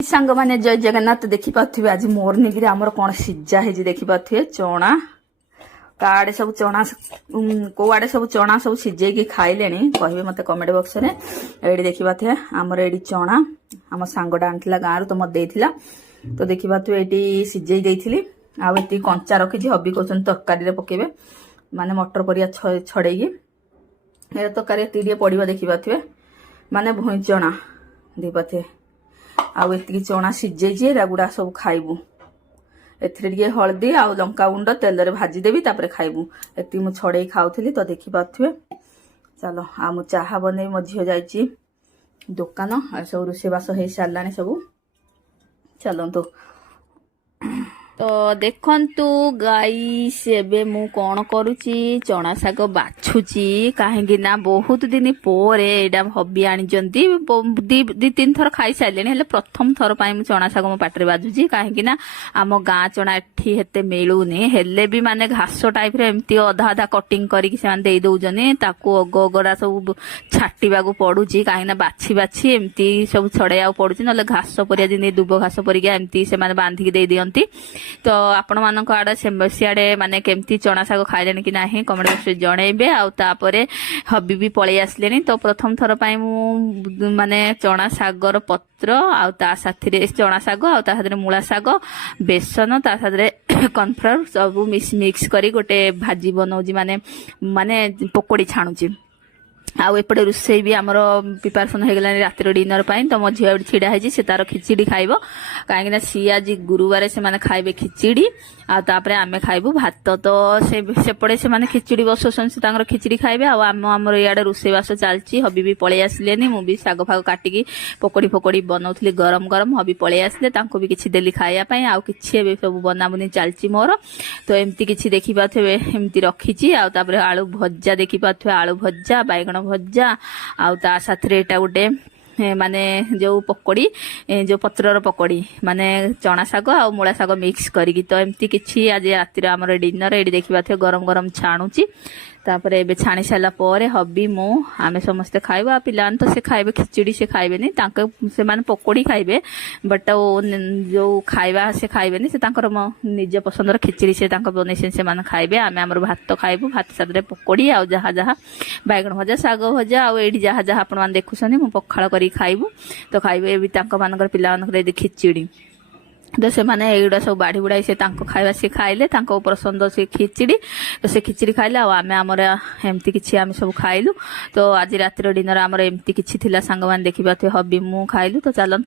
सांग माने जय जगन्नाथ देखी पारे आज मॉर्निंग रे आमर कौन सिजा है देखी पारे चना काड़े सब चना कौड़े सब चना सब सिझे खाइले कहे मत कमेंट बॉक्स रे ये देखी पारे आमर ये चना आम सांगटा आनी गाँव तो मत देता तो देखी पारे ये सिझे देती आती कंचा रखी हबी कौन तरकारी पकेबे माने मटर परिया छड़े तरकारी पड़ा देखी पारे माने भुई चना दे पारे आउ एतिकी चना सिझे गुड़ा सब खाइबू ए हलदी आउ लंका गुंड तेल रे भाजीदेवी तापर खाइबू एति मु छड़े खाऊली तो देखी पारे चलो आ मु चाहा बन मो झील जाइए दुकान सब रोषेबास हो सारा सब चलतु तो देखंतु गाइस एबे मु कौन करुची चना शाग बाछुची कहीं ना बहुत दिन पर एडा हबी आनी दी तीन थर खाई सारे प्रथम थर मु चना शाग मो पाटे बाजुची कहीं ना आम गाँ चना एठी हेते मिलूनी हेले भी माने घास टाइप रे एमती अधा अधा कटिंग करके से दे दउजनी ताकू अगगड़ा सब छाटिबा को पड़ुची कहीं ना बाछी बाछी एमती सब छड़ाइया पड़ुची नले घास परिया दिन दुब घास परिका एमती से माने बांधिकी दे दियंती तो आपण मानक आड़े सियाड़े माने केमती चना शाग खाइले कि ना कमेंट बॉक्स जनइबे आउे हबी भी पलि आसले तो प्रथम थर मु माने चना शागर पत्र आ साथी चना शाग आ मूला शाग बेसन ता साथरे कॉर्नफ्लोर सब मिक्स करी गोटे भाजी बनाऊँ माने माने पकोड़ी छाणुची आउ एपटे रोषे भी आमर प्रिपारेसन हो गलानी रातिर डिनर तो मो झील छिड़ा है तार खिचड़ी खाइब कहीं सी आज गुरुवार से माने खाइबे खिचड़ी आपर आमे खाइबू भात तो सेपटे से माने खिचड़ी बसौसन से तांकर खिचड़ी खाइबे आमर इे रोषेबास चलती हबी भी पलि आसले मुझे शाग फाग काटिकी पकोड़ी फकोड़ी बनाऊली गरम गरम हबी पलि आसले भी किसी देली खाइबापी आउ कि सब बनाबुनी चलती मोर तो एमती किसी देखी पारे एमती रखी आलू भजा देखी पारे आलू भजा बैगण भजा आ साथरे एटा गोटे माने जो पकोड़ी जो पत्रर पकोड़ी माने चना शाग आ मूला शाग मिक्स करी तो एमती किछि आज रातिर आमर डिनर ये देखी पारे गरम गरम छाणुची तापर एबे छाणी सारा पर हबी मु आमे समस्ते खाइबा पिलान तो से खाइबे खिचड़ी से खाइबेनी से माने पकोड़ी खाइबे बट जो खाइबा से खाइबेनी से तांकर निज पसंदर खिचड़ी से तांकर बनैसे से माने खाइबे आमे हमर भात खाइबू भात साथरे पकोड़ी आ जहा जहा बैगण भजा शाग भजा आ एडी जहा जहा आपण मान देखुसनी मु पखाळ करी खाइबू तो खाइबे एबी तांकर मानकर पिला मानकर खिचड़ी तो से माने एगुड़ा सब बाढ़ी बुढ़ाई से खाइबा से खाइले पसंद से खिचड़ी तो से खिचड़ी खाइले आमे आमर एमती किछि आमे सब खाइलु तो आज रातिर डिनर आमर एमती किछि थिला सांग मान देखि पाथे हबी मु खाइलु तो चल